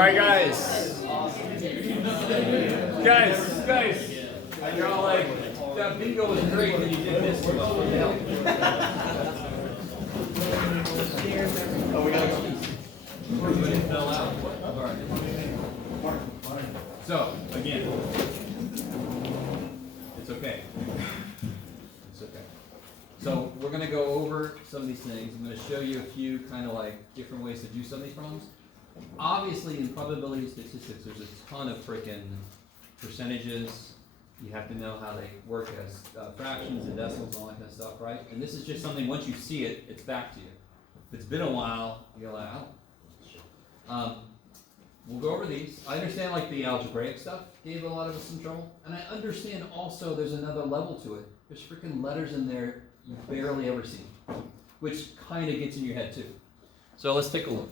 right, guys. Guys. And you're all like, that bingo was great when you did this to us. What the hell? Oh, we gotta go. Everybody fell out. All right. So, again, it's okay. It's okay. So, we're going to go over some of these things. I'm going to show you a few kind of like different ways to do some of these problems. Obviously, in probability statistics, there's a ton of freaking percentages. You have to know how they work as fractions and decimals and all that kind of stuff, right? And this is just something, once you see it, it's back to you. If it's been a while, you're like, oh. We'll go over these. I understand like the algebraic stuff gave a lot of us some trouble. And I understand also there's another level to it. There's freaking letters in there you barely ever see, which kind of gets in your head too. So let's take a look.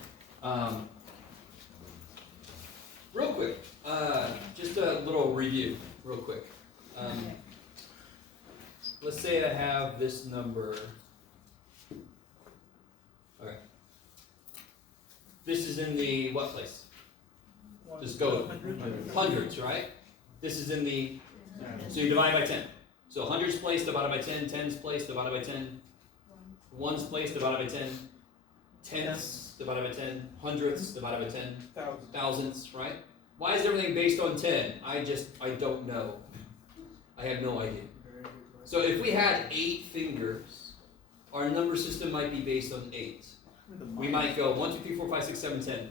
Real quick, just a little review, real quick. Let's say I have this number. Okay. This is in the what place? Just go hundreds, right? This is in the, so you divide by 10. So hundreds place divided by 10, tens place divided by 10, ones place divided by 10, tenths divided by 10, hundredths divided by 10, thousandths, right? Why is everything based on 10? I don't know. I have no idea. So if we had 8 fingers, our number system might be based on 8. We might go 1, 2, 3, 4, 5, 6, 7, 10.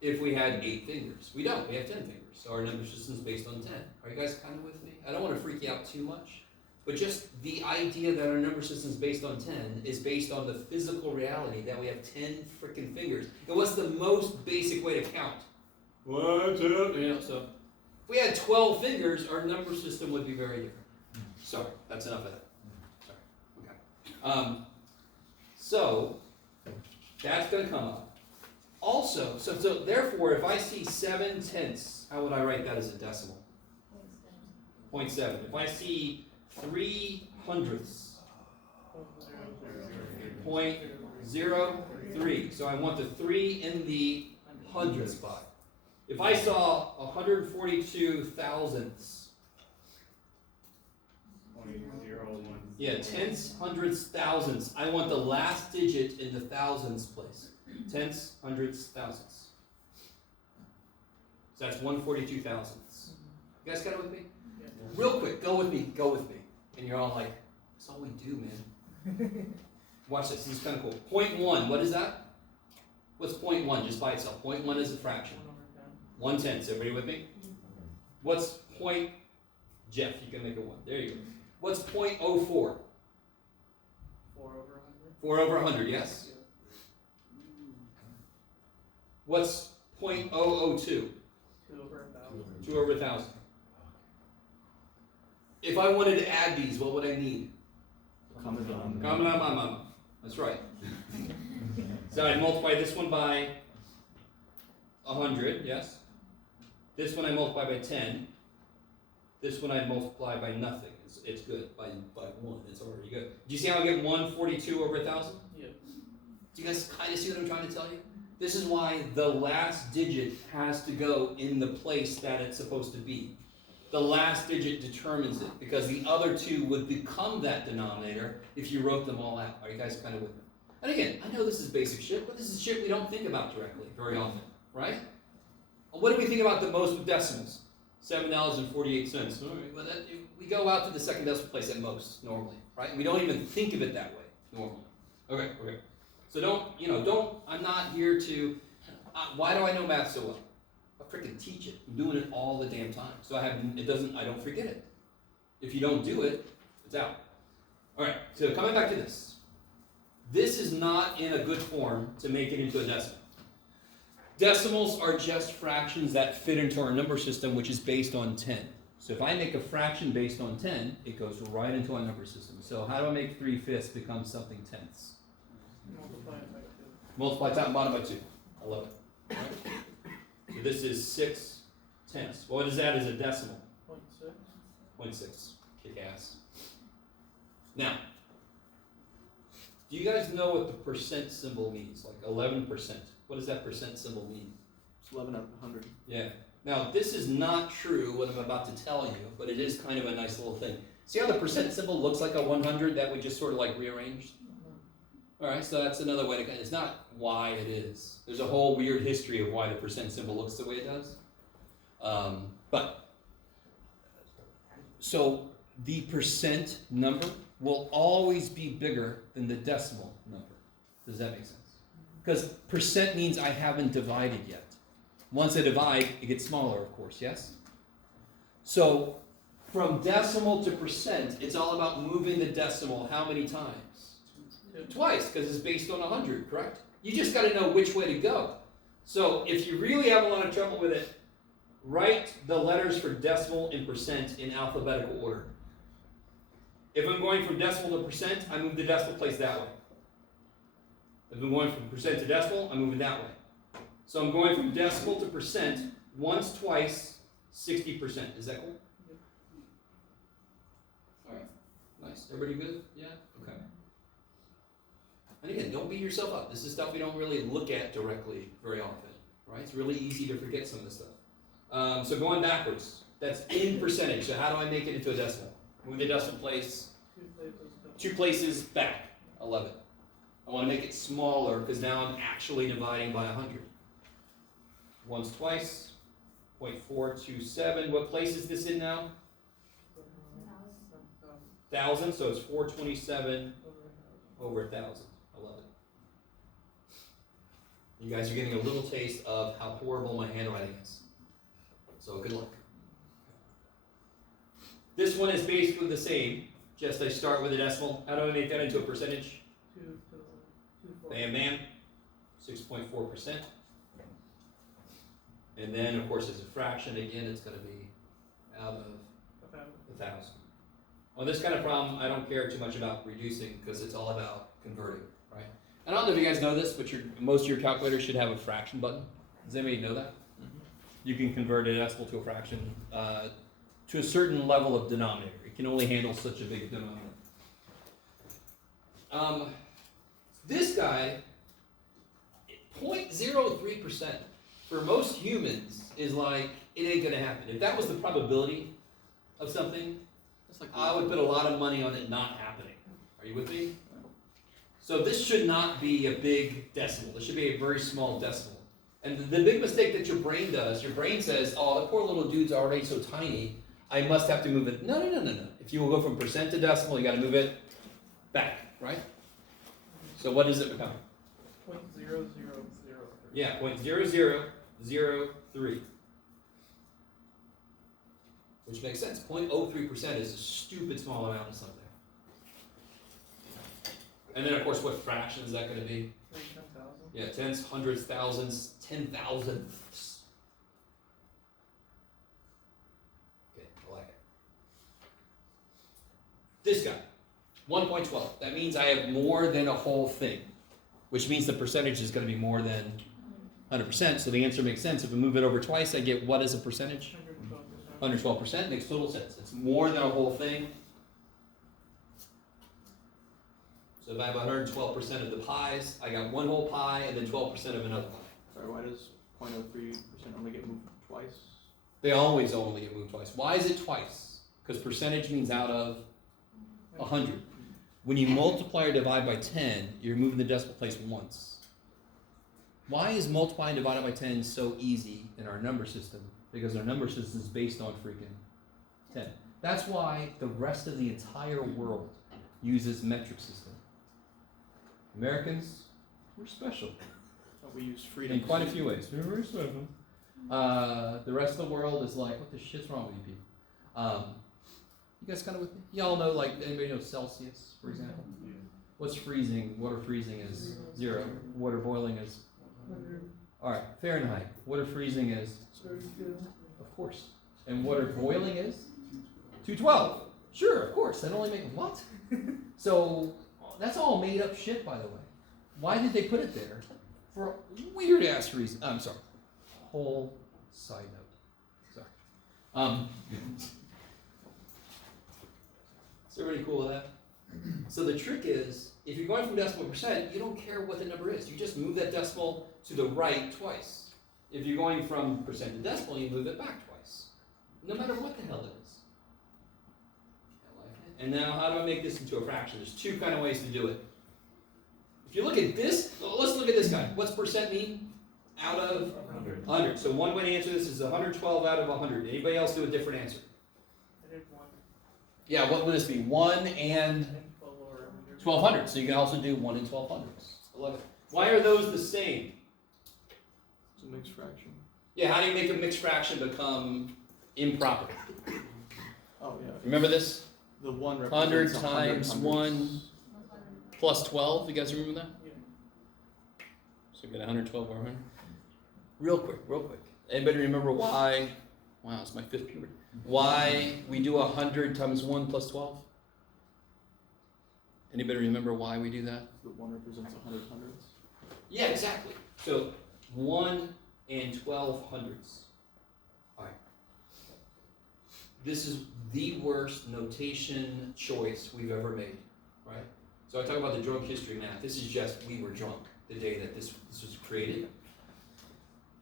If we had 8 fingers. We don't, we have 10 fingers. So our number system is based on 10. Are you guys kind of with me? I don't want to freak you out too much, but just the idea that our number system is based on 10 is based on the physical reality that we have 10 freaking fingers. And what's the most basic way to count? 1, 2, you know, so if we had 12 fingers, our number system would be very different. Sorry, that's enough of that. Sorry, okay. So, that's going to come up. Also, so therefore, if I see 7 tenths, how would I write that as a decimal? 0.7. If I see 3 hundredths, 0.03. So I want the 3 in the hundredths spot. If I saw 142 thousandths, yeah, tenths, hundredths, thousandths. I want the last digit in the thousandths place. Tenths, hundredths, thousandths. So that's 142 thousandths. You guys got it with me? Yeah. Real quick, go with me. And you're all like, that's all we do, man. Watch this. This is kind of cool. 0.1, what is that? What's 0.1 just by itself? 0.1 is a fraction. 1/10. Everybody with me? What's point? Jeff, you can make a 1. There you go. What's 0.04? 4 over 100. 4 over 100, yes? What's 0.002? 2 over 1,000. 2 over 1,000. If I wanted to add these, what would I need? Common denominator. That's right. So I'd multiply this one by 100, yes? This one I multiply by 10. This one I multiply by nothing. It's good. By 1, it's already good. Do you see how I get 142 over 1,000? Yeah. Do you guys kind of see what I'm trying to tell you? This is why the last digit has to go in the place that it's supposed to be. The last digit determines it, because the other two would become that denominator if you wrote them all out. Are you guys kind of with me? And again, I know this is basic shit, but this is shit we don't think about directly very often, right? What do we think about the most with decimals? $7.48. All right, well, we go out to the second decimal place at most, normally, right? We don't even think of it that way, normally. Okay. So I'm not here to, why do I know math so well? I freaking teach it. I'm doing it all the damn time. So I don't forget it. If you don't do it, it's out. All right, so coming back to this. This is not in a good form to make it into a decimal. Decimals are just fractions that fit into our number system, which is based on 10. So if I make a fraction based on 10, it goes right into our number system. So how do I make 3/5 become something tenths? Multiply top and bottom by 2. I love it. Right? So this is 6 tenths. What is that as a decimal? 0.6. Kick ass. Now, do you guys know what the percent symbol means? Like 11%. What does that percent symbol mean? 11 out of 100. Yeah. Now, this is not true, what I'm about to tell you, but it is kind of a nice little thing. See how the percent symbol looks like a 100 that we just sort of like rearranged? All right, so that's another way to, it's not why it is. There's a whole weird history of why the percent symbol looks the way it does. So the percent number will always be bigger than the decimal number. Does that make sense? Because percent means I haven't divided yet. Once I divide, it gets smaller, of course, yes? So from decimal to percent, it's all about moving the decimal how many times? Twice, because it's based on 100, correct? You just got to know which way to go. So if you really have a lot of trouble with it, write the letters for decimal and percent in alphabetical order. If I'm going from decimal to percent, I move the decimal place that way. If I'm going from percent to decimal, I'm moving that way. So I'm going from decimal to percent once, twice, 60%. Is that cool? All right. Nice. Everybody good? Yeah? Okay. And again, don't beat yourself up. This is stuff we don't really look at directly very often, right? It's really easy to forget some of this stuff. So going backwards, that's in percentage. So how do I make it into a decimal? Move the decimal place 2 places back. I love it. I want to make it smaller because now I'm actually dividing by 100. Once, twice, 0.427. What place is this in now? 1,000. So it's 427 over 1,000. I love it. You guys are getting a little taste of how horrible my handwriting is. So good luck. This one is basically the same. Just I start with a decimal. How do I make that into a percentage? Bam, bam. 6.4%. And then, of course, as a fraction, again, it's going to be out of 1,000. On this kind of problem, I don't care too much about reducing because it's all about converting, right? I don't know if you guys know this, but most of your calculators should have a fraction button. Does anybody know that? You can convert a decimal to a fraction to a certain level of denominator. It can only handle such a big denominator. This guy, 0.03% for most humans is like, it ain't gonna happen. If that was the probability of something, I would put a lot of money on it not happening. Are you with me? So this should not be a big decimal. This should be a very small decimal. And the big mistake that your brain does, your brain says, oh, the poor little dude's already so tiny, I must have to move it. No. If you will go from percent to decimal, you got to move it back, right? So what does it become? 0.0003. Yeah, 0.0003. Which makes sense. 0.03% is a stupid small amount of something. And then, of course, what fraction is that going to be? 10,000. Yeah, tens, hundreds, thousands, 10,000ths. Okay, I like it. This guy, 1.12. That means I have more than a whole thing, which means the percentage is going to be more than 100%. So the answer makes sense. If I move it over twice, I get what as a percentage? 112%. Makes total sense. It's more than a whole thing. So if I have 112% of the pies, I got one whole pie and then 12% of another pie. Sorry, why does 0.03% only get moved twice? They always only get moved twice. Why is it twice? Because percentage means out of 100. When you multiply or divide by 10, you're moving the decimal place once. Why is multiplying and dividing by 10 so easy in our number system? Because our number system is based on freaking 10. That's why the rest of the entire world uses metric system. Americans, we're special. We use freedom in quite a few ways. We're very special. The rest of the world is like, what the shit's wrong with you people? You guys kind of with me? Y'all know, like, anybody know Celsius, for example? Yeah. What's freezing? Water freezing is 0. Water boiling is 100. all right. Fahrenheit. Water freezing is, of course. And water boiling is 212. Sure, of course. That only makes what? So that's all made up shit, by the way. Why did they put it there? For a weird ass reason. I'm sorry. Whole side note. Sorry. Is everybody cool with that? So the trick is, if you're going from decimal to percent, you don't care what the number is. You just move that decimal to the right twice. If you're going from percent to decimal, you move it back twice. No matter what the hell it is. I like it. And now how do I make this into a fraction? There's two kind of ways to do it. If you look at this, let's look at this guy. What's percent mean? Out of 100. So one way to answer this is 112 out of 100. Anybody else do a different answer? I did 1. Yeah, what would this be? 1 and 1200. So you can also do 1 and 1200s. I love it. Why are those the same? It's a mixed fraction. Yeah, how do you make a mixed fraction become improper? Oh, yeah. Remember this? The 1 100 represents times 1 plus 12. You guys remember that? Yeah. So we got 112 over 100. Real quick. Anybody remember why? Wow, it's my 5th puberty. Why we do 100 times 1 plus 12? Anybody remember why we do that? The 1 represents 100 hundredths. Yeah, exactly. So 1 and 12 hundredths. All right. This is the worst notation choice we've ever made, right? So I talk about the drunk history math. This is just we were drunk the day that this was created.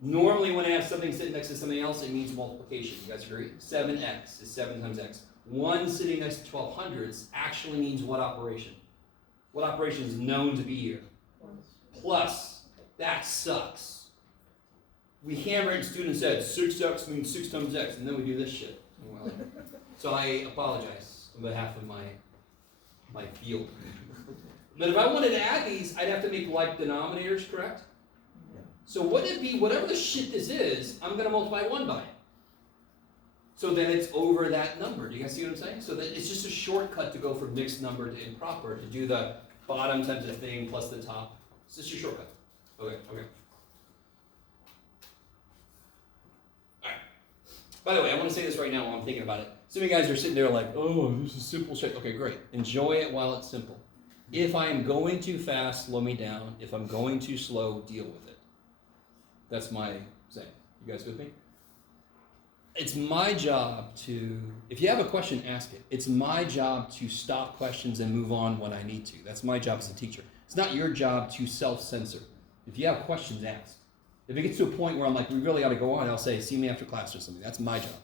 Normally when I have something sitting next to something else, it means multiplication. You guys agree? 7x is 7 times x. 1 sitting next to 12 hundredths actually means what operation? What operation is known to be here? Plus. That sucks. We hammer it and students said 6x means 6 times x, and then we do this shit. Well, so I apologize on behalf of my field. But if I wanted to add these, I'd have to make like denominators, correct? Yeah. So wouldn't it be, whatever the shit this is, I'm going to multiply 1 by it. So then it's over that number. Do you guys see what I'm saying? So that it's just a shortcut to go from mixed number to improper, to do the bottom times the thing plus the top. It's just a shortcut. Okay. Alright. By the way, I want to say this right now while I'm thinking about it. Some of you guys are sitting there like, oh, this is simple shit. Okay, great. Enjoy it while it's simple. If I am going too fast, slow me down. If I'm going too slow, deal with it. That's my saying. You guys with me? It's my job to, if you have a question, ask it. It's my job to stop questions and move on when I need to. That's my job as a teacher. It's not your job to self-censor. If you have questions, ask. If it gets to a point where I'm like, we really ought to go on, I'll say, see me after class or something. That's my job.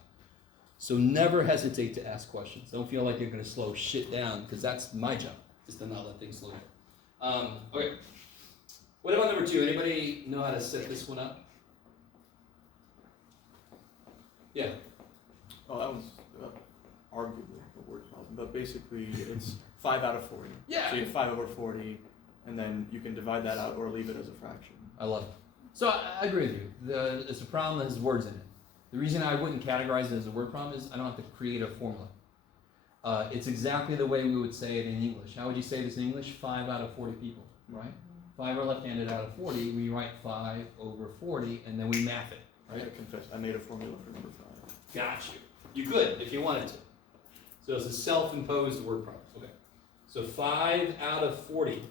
So never hesitate to ask questions. Don't feel like you're going to slow shit down, because that's my job, is to not let things slow down. Okay. What about number 2? Anybody know how to set this one up? Yeah. Oh, that was arguably a word problem, but basically it's 5 out of 40. Yeah. So you have 5 over 40, and then you can divide that out or leave it as a fraction. I love it. So I agree with you. It's a problem that has words in it. The reason I wouldn't categorize it as a word problem is I don't have to create a formula. It's exactly the way we would say it in English. How would you say this in English? 5 out of 40 people, right? 5 are left-handed out of 40. We write 5 over 40, and then we math it, right? I confess, I made a formula for number 5. Got you. You could, if you wanted to. So it's a self-imposed word problem. Okay. So 5 out of 40.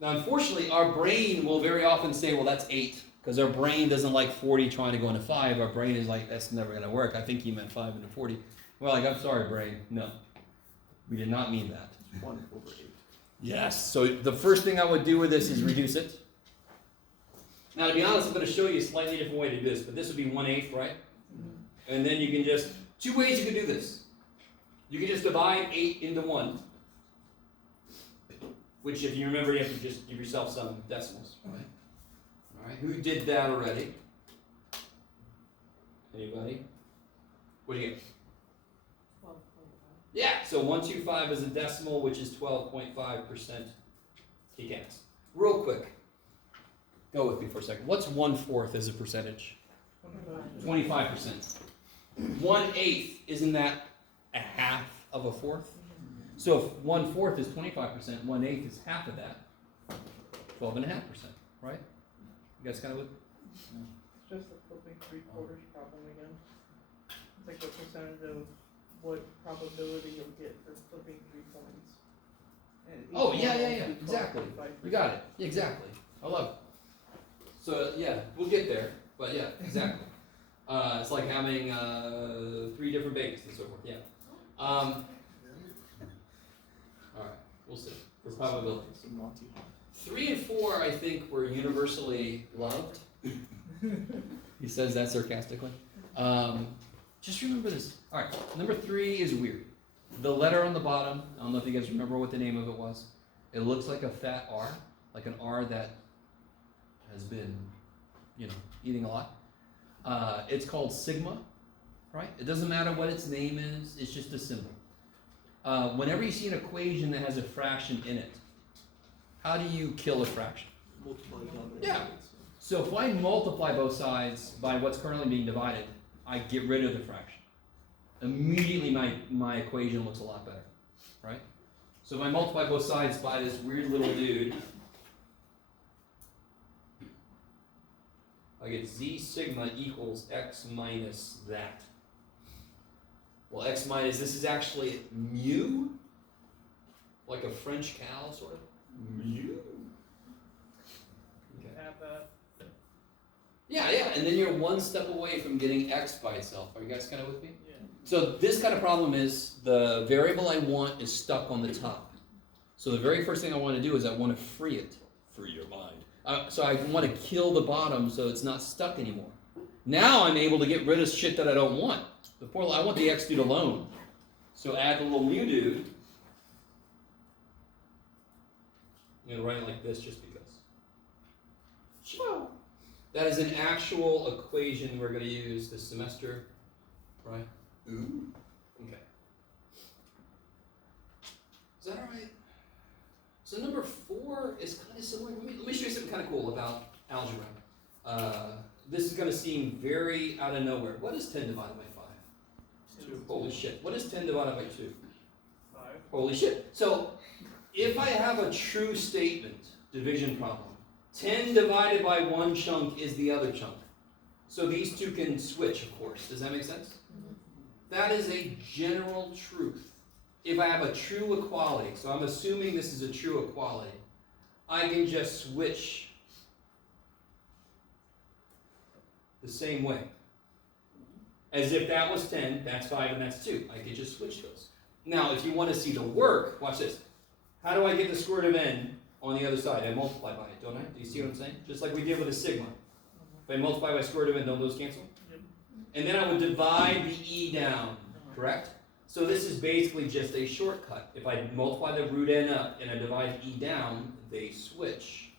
Now, unfortunately, our brain will very often say, well, that's 8. Because our brain doesn't like 40 trying to go into 5. Our brain is like, that's never going to work. I think you meant 5 into 40. We're like, I'm sorry, brain. No. We did not mean that. It's 1 over 8. Yes. So the first thing I would do with this is reduce it. Now, to be honest, I'm going to show you a slightly different way to do this. But this would be 1/8, right? And then you can just, 2 ways you can do this. You can just divide 8 into 1. Which, if you remember, you have to just give yourself some decimals. Right? All right. Who did that already? Anybody? What do you get? 12.5. Yeah, so 125 is a decimal, which is 12.5%. Kick ass. Real quick. Go with me for a second. What's 1/4 as a percentage? 25%. 1/8, isn't that a half of a fourth? So if 1/4 is 25%, 1/8 is half of that. 12.5%, right? You guys kind of with? It's just a flipping 3/4 problem again. It's like what percentage of what probability you'll get for flipping 3 points. And Oh, each yeah, one yeah, will yeah, be exactly. 12.5%. You got it. Exactly. I love it. So yeah, we'll get there. But yeah, exactly. It's like having 3 different babies and so forth. Yeah. All right. We'll see. For probabilities. It's a Monty Hall. 3 and 4, I think, were universally loved. He says that sarcastically. Just remember this. All right, number 3 is weird. The letter on the bottom, I don't know if you guys remember what the name of it was. It looks like a fat R, like an R that has been, eating a lot. It's called sigma, right? It doesn't matter what its name is, it's just a symbol. Whenever you see an equation that has a fraction in it, how do you kill a fraction? Multiply the denominator. Yeah. So if I multiply both sides by what's currently being divided, I get rid of the fraction. Immediately my equation looks a lot better, right? So if I multiply both sides by this weird little dude, I get z sigma equals x minus that. Well, x minus, this is actually mu, like a French cow, sort of. Mu? Okay. Have that. Yeah, and then you're one step away from getting x by itself. Are you guys kind of with me? Yeah. So this kind of problem is the variable I want is stuck on the top. So the very first thing I want to do is I want to free it. Free your mind. So I want to kill the bottom so it's not stuck anymore. Now I'm able to get rid of shit that I don't want. Before I want the x dude alone. So add the little mu dude. I'm going to write it like this just because. That is an actual equation we're going to use this semester, right? Ooh. Okay. Is that all right? So number 4 is kind of similar. Let me show you something kind of cool about algebra. This is going to seem very out of nowhere. What is 10 divided by 5? 2. Holy shit. What is 10 divided by 2? 5. Holy shit. So if I have a true statement, division problem, 10 divided by one chunk is the other chunk. So these two can switch, of course. Does that make sense? That is a general truth. If I have a true equality, so I'm assuming this is a true equality, I can just switch the same way. As if that was 10, that's 5, and that's 2. I could just switch those. Now, if you want to see the work, watch this. How do I get the square root of n on the other side? I multiply by it, don't I? Do you see what I'm saying? Just like we did with a sigma. If I multiply by square root of n, don't those cancel? Yep. And then I would divide the e down, correct? So this is basically just a shortcut. If I multiply the root n up and I divide e down, they switch.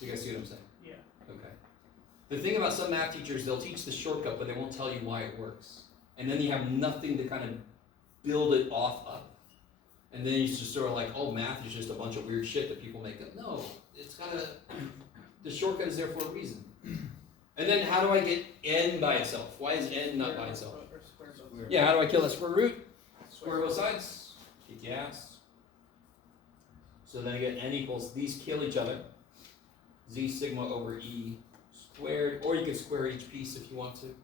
You guys see what I'm saying? Yeah. Okay. The thing about some math teachers, they'll teach the shortcut, but they won't tell you why it works. And then you have nothing to kind of build it off of. And then it's just sort of like, oh, math is just a bunch of weird shit that people make up. No, it's got a, the shortcut is there for a reason. And then how do I get n by itself? Why is n not by itself? Or square both. Yeah, how do I kill that square root? Square both sides. Kick your ass. So then I get n equals, these kill each other. Z sigma over e squared, or you could square each piece if you want to.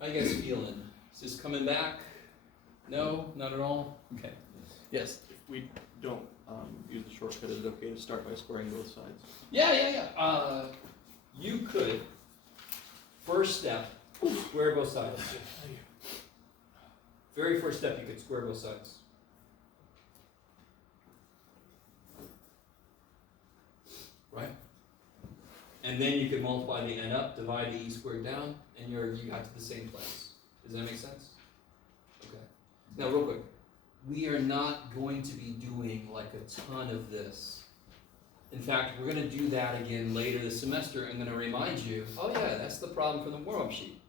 How you guys feeling? Is this coming back? No, not at all? Okay. Yes? If we don't use the shortcut, is it okay to start by squaring both sides? Yeah. You could, first step, square both sides. Very first step, you could square both sides. Right? And then you could multiply the n up, divide the e squared down, and you got to the same place. Does that make sense? Okay. Now, real quick, we are not going to be doing like a ton of this. In fact, we're going to do that again later this semester. I'm going to remind you, oh yeah, that's the problem for the warm-up sheet.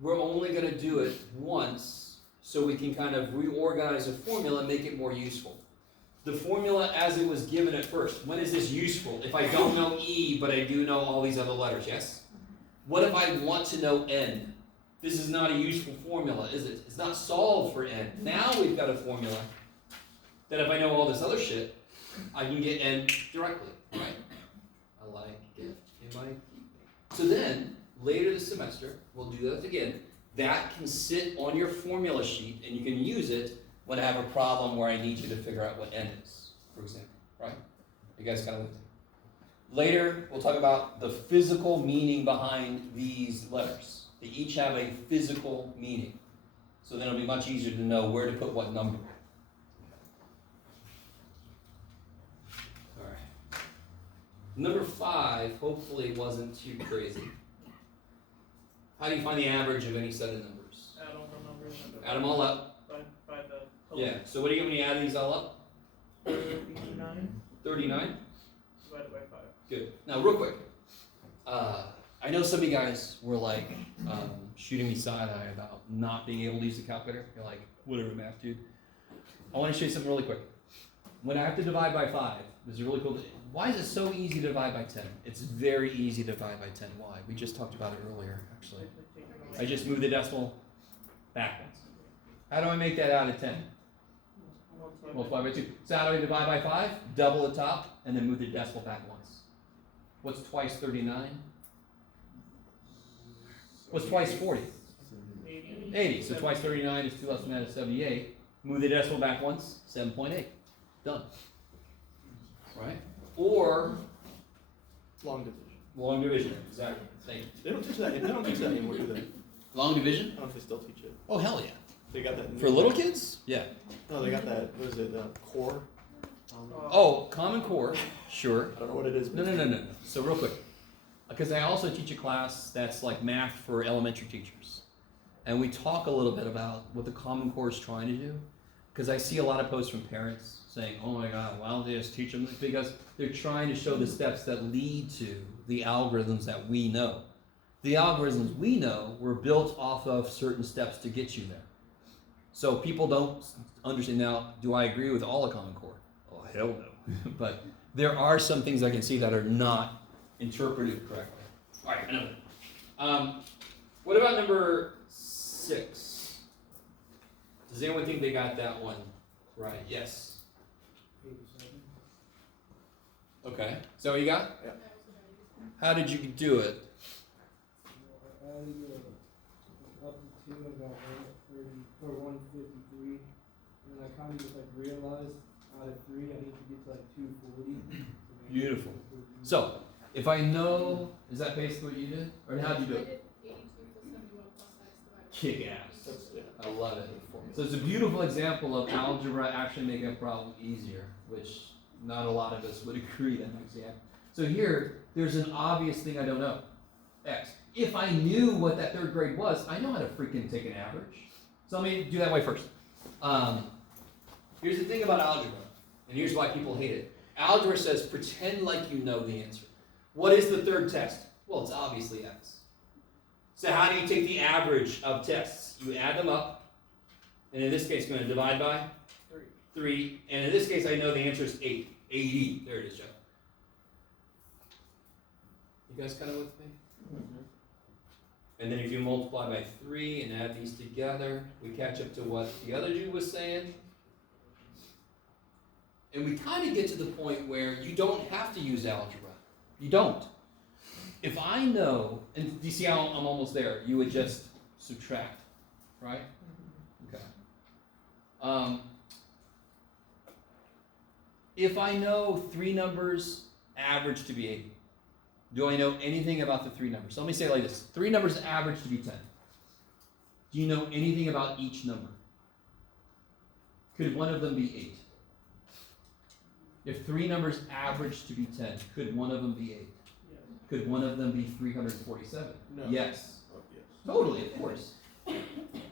We're only going to do it once so we can kind of reorganize a formula and make it more useful. The formula as it was given at first, when is this useful? If I don't know E, but I do know all these other letters, yes? What if I want to know N? This is not a useful formula, is it? It's not solved for N. Now we've got a formula that if I know all this other shit, I can get N directly, right? I like it in my... So then, later this semester, we'll do that again. That can sit on your formula sheet, and you can use it when I have a problem where I need you to figure out what N is, for example, right? You guys kind of with me? Later, we'll talk about the physical meaning behind these letters. They each have a physical meaning. So then it'll be much easier to know where to put what number. All right. Number 5 hopefully wasn't too crazy. How do you find the average of any set of numbers? Add all the numbers and Add them all up. by the Yeah. So what do you get when you add these all up? 39 39. divided by 5. Good. Now, real quick. I know some of you guys were like shooting me side-eye about not being able to use the calculator. You're like, whatever, math dude. I want to show you something really quick. When I have to divide by 5, this is really cool. Why is it so easy to divide by 10? It's very easy to divide by 10. Why? We just talked about it earlier, actually. I just moved the decimal backwards. How do I make that out of 10? Multiply by 2. So how do I divide by 5? Double the top and then move the decimal back once. What's twice 39? What's twice 40? 80. So twice 39 is 2 less than that is 78. Move the decimal back once, 7.8. Done. Right? Or Long division. long division. Exactly. Thank you. They don't teach that. They don't teach that anymore, do they? Long division? I don't know if they still teach it. Oh, hell yeah. They got that. For little kids? Yeah. No, they got that. What is it? Core. Oh, Common Core. Sure. I don't know what it is. But No. So real quick, because I also teach a class that's like math for elementary teachers, and we talk a little bit about what the Common Core is trying to do. Because I see a lot of posts from parents saying, "Oh my God, why don't they just teach them?" Because they're trying to show the steps that lead to the algorithms that we know. The algorithms we know were built off of certain steps to get you there. So people don't understand. Now, do I agree with all of Common Core? Oh, hell no. But there are some things I can see that are not interpreted correctly. All right, another. What about number 6? Does anyone think they got that one right? Yes. 87. Okay. Is that what you got? Yeah. How did you do it? I added up to 2 and got 153, and I kind of just like realized out of 3 I need to get to like 240. Beautiful. So, if I know, is that basically what you did? Or how did you do I it? did 82 plus 71 plus x divided by Kick ass. Yeah. I love it. So it's a beautiful example of algebra actually making a problem easier, which not a lot of us would agree that makes the act. So here, there's an obvious thing I don't know. X. If I knew what that 3rd grade was, I know how to freaking take an average. So let me do that way first. Here's the thing about algebra, and here's why people hate it. Algebra says pretend like you know the answer. What is the 3rd test? Well, it's obviously X. So how do you take the average of tests? You add them up, and in this case, I'm going to divide by 3. And in this case, I know the answer is 8. 80. There it is, Jeff. You guys kind of with me? Mm-hmm. And then if you multiply by 3 and add these together, we catch up to what the other dude was saying. And we kind of get to the point where you don't have to use algebra. You don't. If I know, and do you see how I'm almost there? You would just subtract, right? Okay. If I know 3 numbers average to be 80, do I know anything about the 3 numbers? So let me say it like this. 3 numbers average to be 10. Do you know anything about each number? Could one of them be 8? If 3 numbers average to be 10, could one of them be 8? Yes. Could one of them be 347? No. Yes. Oh, yes. Totally, of course.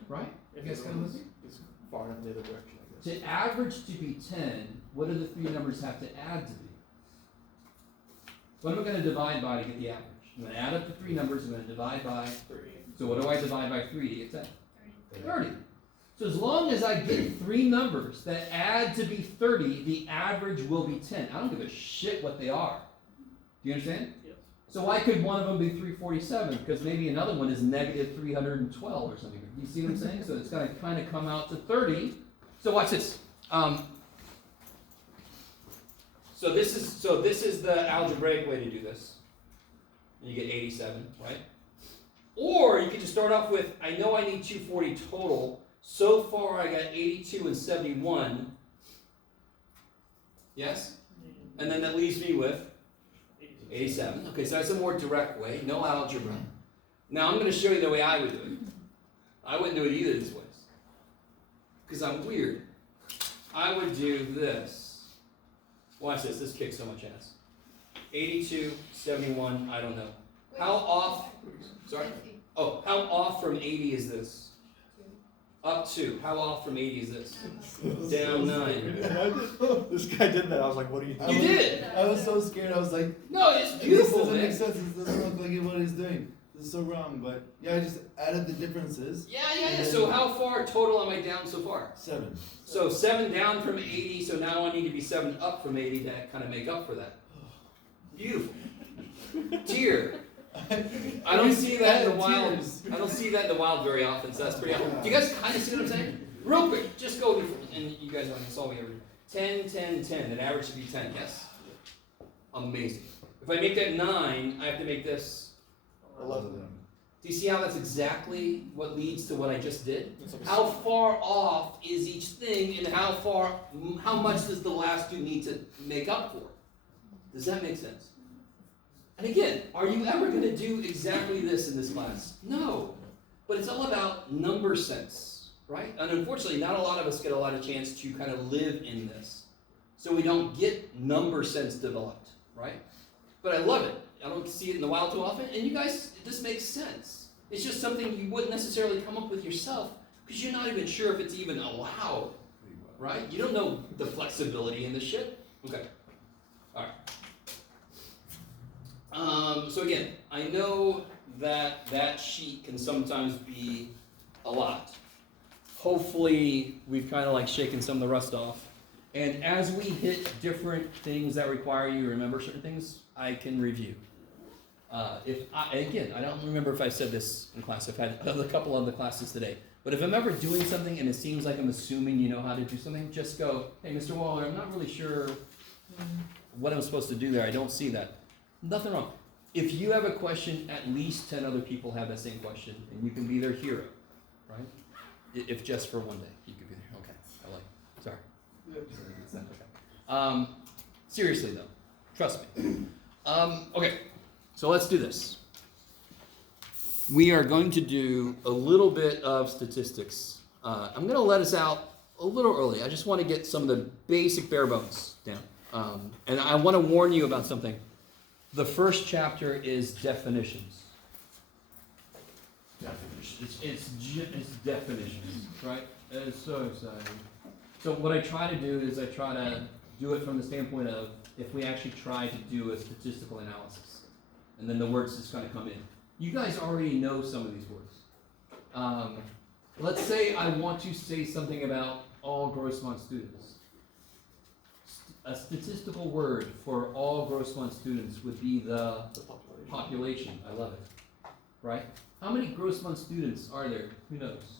Right? If You guys it kind of was- listen? It's far enough in the other direction, I guess. To average to be 10, what do the 3 numbers have to add to be? What am I going to divide by to get the average? I'm going to add up the 3 numbers, I'm going to divide by 3. So what do I divide by 3 to get 10? 30. So as long as I get 3 numbers that add to be 30, the average will be 10. I don't give a shit what they are. Do you understand? Yes. So why could one of them be 347? Because maybe another one is negative 312 or something. You see what I'm saying? So it's going to kind of come out to 30. So watch this. So this is the algebraic way to do this. You get 87, right? Or you could just start off with, I know I need 240 total. So far I got 82 and 71. Yes? And then that leaves me with 87. Okay, so that's a more direct way. No algebra. Now I'm going to show you the way I would do it. I wouldn't do it either of these ways. Because I'm weird. I would do this. Watch this. This kicks so much ass. 82, 71, I don't know. Wait, How off, sorry? 50. Oh, how off from 80 is this? Up 2. How off from 80 is this? Down 9. This guy did that. I was like, what are you doing? You did! I was so scared. I was like, No, it's this beautiful, doesn't man. make sense. This doesn't look like what he's doing. This is so wrong. But yeah, I just added the differences. Yeah. So how far total am I down so far? 7. So 7 down from 80, so now I need to be 7 up from 80 to kind of make up for that. Beautiful. Dear. I don't see that in the wild. Tears. I don't see that in the wild very often, so that's pretty awesome. Do you guys kind of see what I'm saying? Real quick, just go before, and you guys that's all we ever do. 10, 10, 10. An average should be 10, yes? Amazing. If I make that 9, I have to make this. 11. Do you see how that's exactly what leads to what I just did? It's like a How far off is each thing, and how much does the last 2 need to make up for? Does that make sense? And again, are you ever going to do exactly this in this class? No. But it's all about number sense, right? And unfortunately, not a lot of us get a lot of chance to kind of live in this. So we don't get number sense developed, right? But I love it. I don't see it in the wild too often. And you guys, this makes sense. It's just something you wouldn't necessarily come up with yourself because you're not even sure if it's even allowed, right? You don't know the flexibility in this shit. Okay. All right. So again, I know that sheet can sometimes be a lot. Hopefully, we've kind of like shaken some of the rust off. And as we hit different things that require you to remember certain things, I can review. Again, I don't remember if I said this in class. I've had a couple of the classes today. But if I'm ever doing something and it seems like I'm assuming you know how to do something, just go, hey, Mr. Waller, I'm not really sure what I'm supposed to do there. I don't see that. Nothing wrong. If you have a question, at least 10 other people have that same question, and you can be their hero, right? If just for one day, you could be there. Okay, I like it. Sorry. It's not okay. Seriously though, trust me. Okay, so let's do this. We are going to do a little bit of statistics. I'm going to let us out a little early. I just want to get some of the basic bare bones down. And I want to warn you about something. The first chapter is definitions. It's definitions, right? It's so exciting. So what I try to do is I try to do it from the standpoint of if we actually try to do a statistical analysis, and then the words just kind of come in. You guys already know some of these words. Let's say I want to say something about all Grossmont students. A statistical word for all Grossmont students would be the population. I love it. Right? How many Grossmont students are there? Who knows?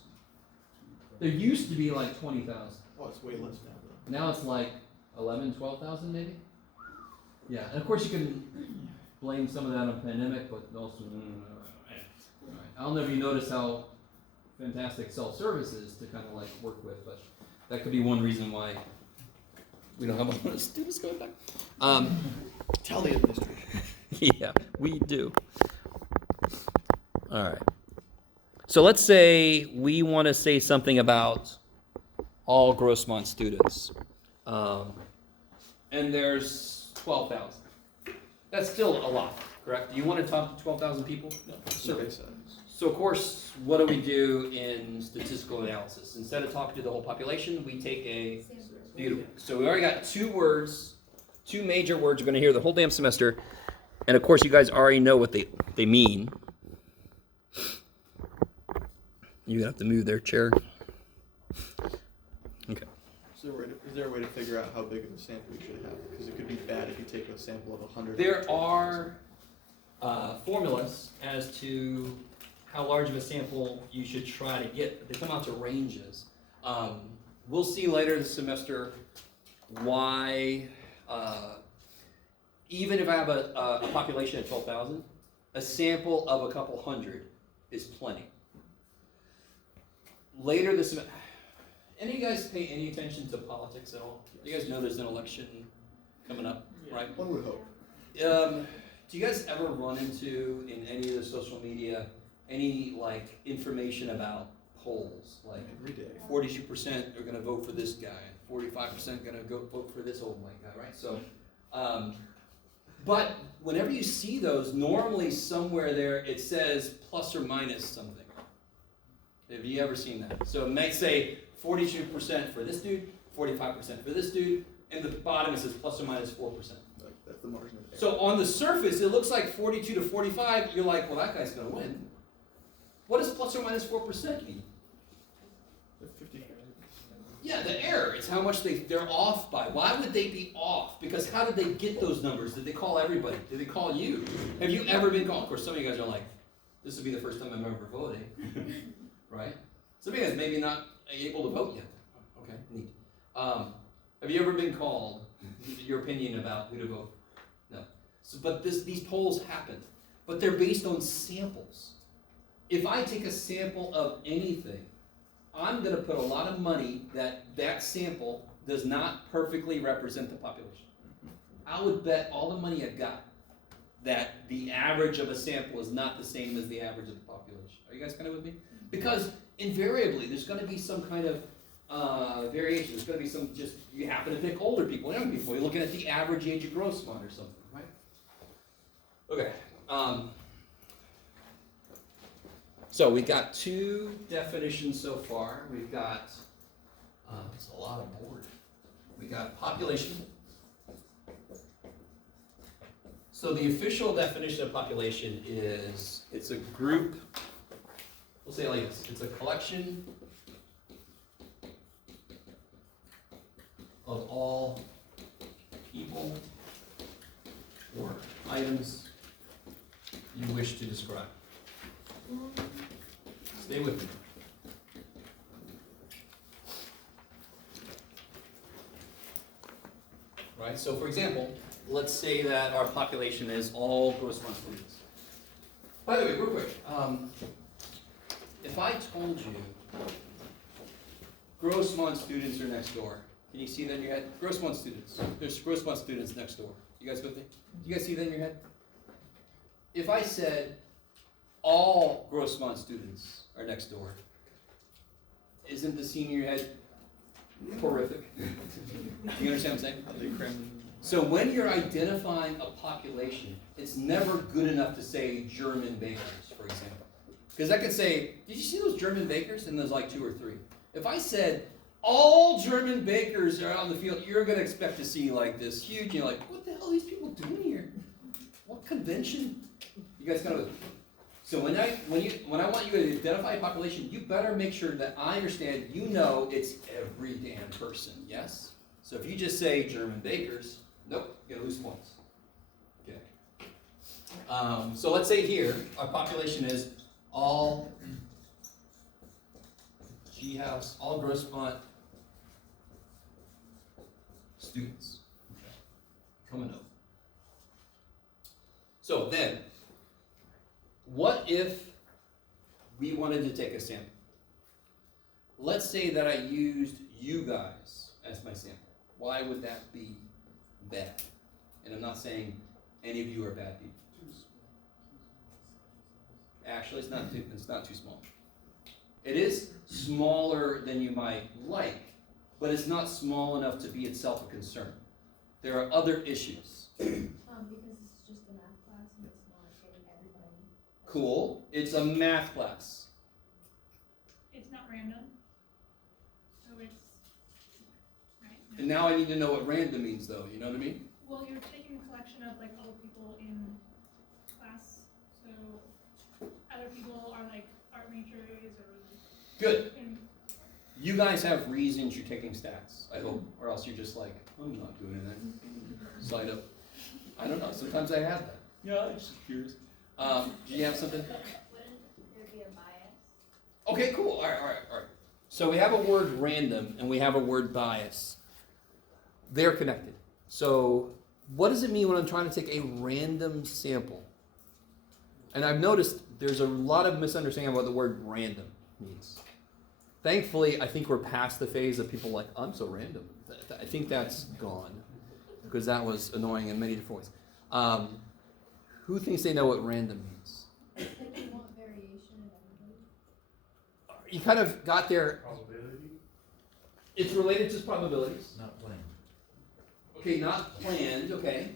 There used to be like 20,000. Oh, it's way less now, though. Now it's like 11, 12,000 maybe? Yeah, and of course you can blame some of that on the pandemic, but also, right. I don't know if you notice how fantastic self-service is to kind of like work with, but that could be one reason why we don't have a lot of students going back. Tell the administration. Yeah, we do. All right. So let's say we want to say something about all Grossmont students. And there's 12,000. That's still a lot, correct? You want to talk to 12,000 people? No, survey size. So of course, what do we do in statistical analysis? Instead of talking to the whole population, we take a beautiful. So we already got 2 words, 2 major words you're going to hear the whole damn semester. And of course, you guys already know what they mean. You have to move their chair. Okay. Is there a way to figure out how big of a sample you should have? Because it could be bad if you take a sample of 100. There are formulas as to how large of a sample you should try to get. They come out to ranges. We'll see later this semester why, even if I have a population of 12,000, a sample of a couple hundred is plenty. Later this semester, any of you guys pay any attention to politics at all? You guys know there's an election coming up, right? One would hope. Do you guys ever run into, in any of the social media, any like information about polls? Like Every day. 42% are going to vote for this guy, 45% going to go vote for this old white guy, right? So But whenever you see those, normally somewhere there it says plus or minus something. Have you ever seen that? So it might say 42% for this dude, 45% for this dude, and the bottom it says plus or minus 4%. Like, that's the margin of error. So on the surface, it looks like 42 to 45. You're like, well, that guy's going to win. What does plus or minus 4% mean? That's 50. Yeah, the error. It's how much they're off by. Why would they be off? Because how did they get those numbers? Did they call everybody? Did they call you? Have you ever been called? Of course, some of you guys are like, this would be the first time I'm ever voting. Right? Some of you guys maybe not able to vote yet. Okay, neat. Have you ever been called your opinion about who to vote? No. So, but these polls happen. But they're based on samples. If I take a sample of anything, I'm going to put a lot of money that sample does not perfectly represent the population. I would bet all the money I've got that the average of a sample is not the same as the average of the population. Are you guys kind of with me? Because invariably, there's going to be some kind of variation. There's going to be some you happen to pick older people, young people. You're looking at the average age of Grossman or something, right? Okay. So we got two definitions so far. We've got, it's a lot of board. We got population. So the official definition of population is, it's a group, we'll say it like this, it's a collection of all people or items you wish to describe. Stay with me. Right, so for example, let's say that our population is all Grossman students. By the way, real quick, if I told you Grossman students are next door, can you see that in your head? Grossman students. There's Grossman students next door. You guys with me? Do you guys see that in your head? If I said all Grossman students are next door, isn't the scene in your head horrific? You understand what I'm saying? So when you're identifying a population, it's never good enough to say German bakers, for example. Because I could say, did you see those German bakers? And there's like 2 or 3. If I said all German bakers are out in the field, you're going to expect to see like this huge, you're like, what the hell are these people doing here? What convention? You guys kind of. So when I want you to identify a population, you better make sure that I understand you know it's every damn person, yes? So if you just say German bakers, nope, you're gonna lose points. Okay. So let's say here, our population is all G-House, all Grossmont students. Okay. Coming up. So then, what if we wanted to take a sample? Let's say that I used you guys as my sample. Why would that be bad? And I'm not saying any of you are bad people. Actually, it's not too small. It is smaller than you might like, but it's not small enough to be itself a concern. There are other issues. Because it's just a math class and it's not getting everybody. Cool. It's a math class. It's not random. So it's, right? No. And now I need to know what random means, though. You know what I mean? Well, you're taking a collection of like all the people in class. So other people are like art majors or like. Good. In, You guys have reasons you're taking stats, I hope, or else you're just like, I'm not doing anything. Slide up. I don't know. Sometimes I have that. Yeah, I'm just curious. Do you have something? Wouldn't there be a bias? Okay, cool. All right. So we have a word random and we have a word bias. They're connected. So what does it mean when I'm trying to take a random sample? And I've noticed there's a lot of misunderstanding of what the word random means. Thankfully, I think we're past the phase of people like, I'm so random. I think that's gone because that was annoying in many different ways. Who thinks they know what random means? Like you want variation in everybody? You kind of got there. Probability? It's related to probabilities. Not planned. Okay, not planned, okay.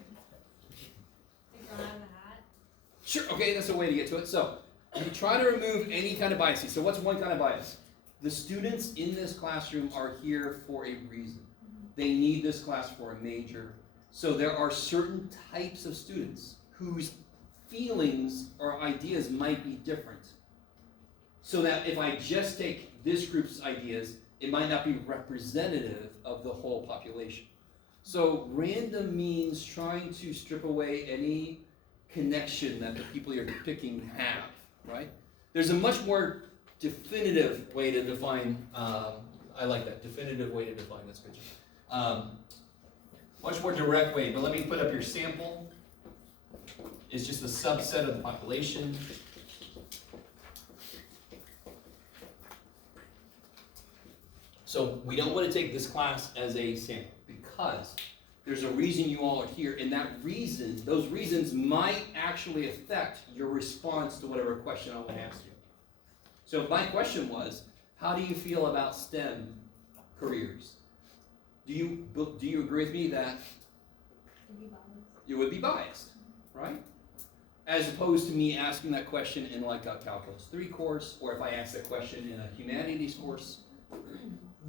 Sure, okay, that's a way to get to it. So, you try to remove any kind of biases. So what's one kind of bias? The students in this classroom are here for a reason. They need this class for a major. So there are certain types of students whose feelings or ideas might be different. So that if I just take this group's ideas, it might not be representative of the whole population. So random means trying to strip away any connection that the people you're picking have, right? There's a much more definitive way to define, I like that, definitive way to define, that's good. Much more direct way, but let me put up your sample. It's just a subset of the population. So we don't want to take this class as a sample because there's a reason you all are here, and that reason, those reasons might actually affect your response to whatever question I want to ask you. So my question was, how do you feel about STEM careers? Do you agree with me that you would be biased, right? As opposed to me asking that question in like a Calculus 3 course, or if I ask that question in a humanities course.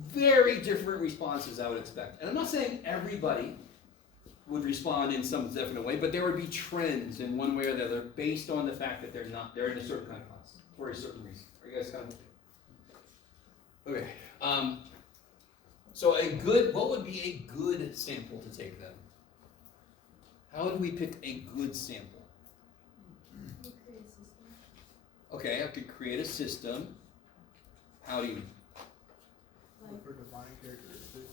Very different responses I would expect. And I'm not saying everybody would respond in some definite way, but there would be trends in one way or the other based on the fact that they're in a certain kind of class for a certain reason. Are you guys kind of okay? So what would be a good sample to take then? How would we pick a good sample? Okay, I could create a system. How do you? For defining characteristics.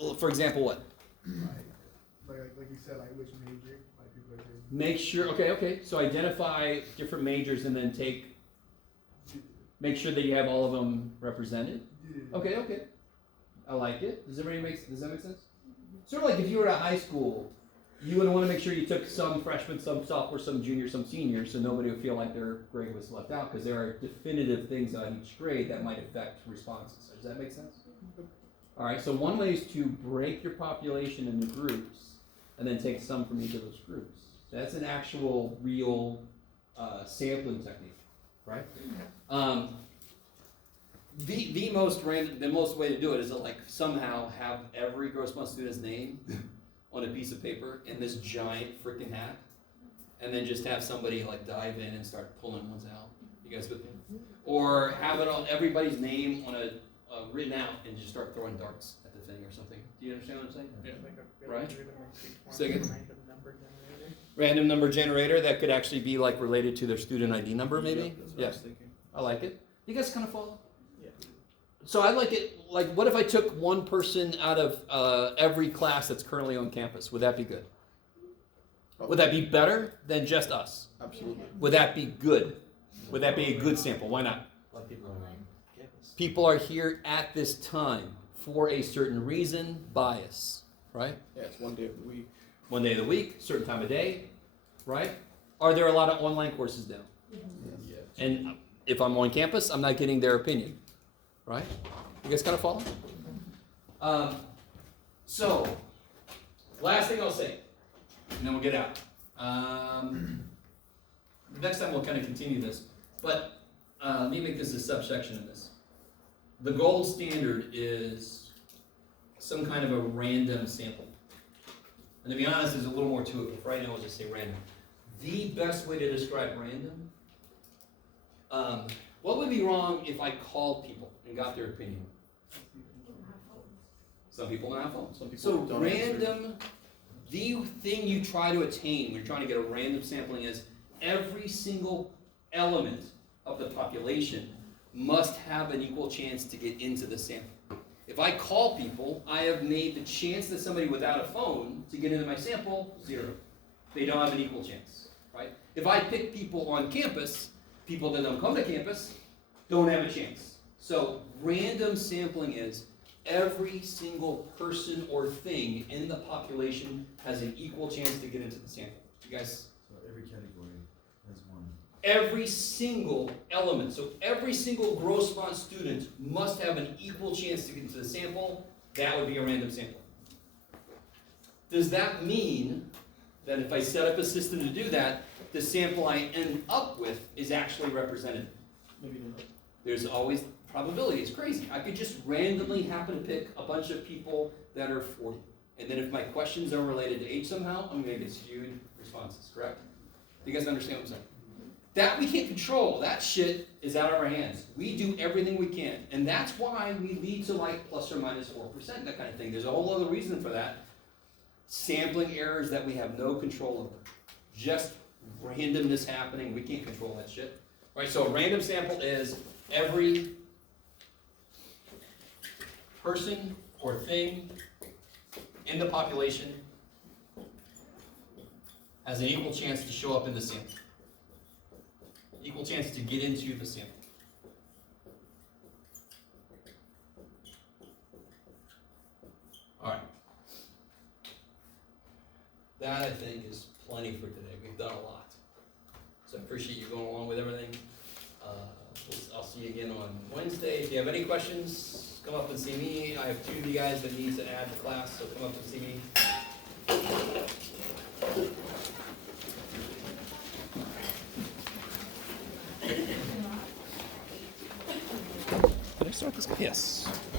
Well, for example, what? Like you said, like which major, like people are doing. Make sure, okay, so identify different majors and then make sure that you have all of them represented. Yeah. Okay, I like it. Does that make sense? Sort of like if you were at high school, you would want to make sure you took some freshmen, some sophomore, some junior, some senior, so nobody would feel like their grade was left out, because there are definitive things on each grade that might affect responses. Does that make sense? All right, so one way is to break your population into groups, and then take some from each of those groups. That's an actual, real sampling technique, right? The most way to do it is to like somehow have every gross month student's name on a piece of paper in this giant freaking hat, and then just have somebody like dive in and start pulling ones out. You guys with me? Or have it on everybody's name on a written out and just start throwing darts at the thing or something. Do you understand what I'm saying? Yeah. Right. Say Second. Random number generator. Random number generator that could actually be like related to their student ID number, maybe. Yep, that's what I was thinking. I like it. You guys kind of follow? Yeah. So I like it, like what if I took one person out of every class that's currently on campus? Would that be good? Would that be better than just us? Absolutely. Would that be good? Would that be a good sample? Why not? People are here at this time for a certain reason, bias, right? Yeah, it's one day of the week. One day of the week, certain time of day, right? Are there a lot of online courses now? Yes. And if I'm on campus, I'm not getting their opinion, right? You guys kind of follow? So, last thing I'll say, and then we'll get out. Next time we'll kind of continue this, but let me make this a subsection of this. The gold standard is some kind of a random sample. And to be honest, there's a little more to it, but right now I'll just say random. The best way to describe random, what would be wrong if I called people and got their opinion? Some people don't have phones. Some people So don't answer. random, the thing you try to attain when you're trying to get a random sampling is every single element of the population must have an equal chance to get into the sample. If I call people, I have made the chance that somebody without a phone to get into my sample, 0. They don't have an equal chance, right? If I pick people on campus, people that don't come to campus don't have a chance. So random sampling is every single person or thing in the population has an equal chance to get into the sample. You guys? So every category has one. Every single element, so every single gross font student must have an equal chance to get into the sample. That would be a random sample. Does that mean that if I set up a system to do that, the sample I end up with is actually representative. Maybe not. There's always probability. It's crazy. I could just randomly happen to pick a bunch of people that are 40. And then if my questions are related to age somehow, I'm going to get skewed responses, correct? You guys understand what I'm saying? That we can't control. That shit is out of our hands. We do everything we can. And that's why we lead to like plus or minus 4%, that kind of thing. There's a whole other reason for that. Sampling errors that we have no control over. Just randomness happening. We can't control that shit. Right, so a random sample is every person or thing in the population has an equal chance to show up in the sample. Equal chance to get into the sample. All right. That, I think, is plenty for today. We've done a lot. So I appreciate you going along with everything. I'll see you again on Wednesday. If you have any questions, come up and see me. I have 2 of you guys that need to add to class, so come up and see me. Did I start this? Yes.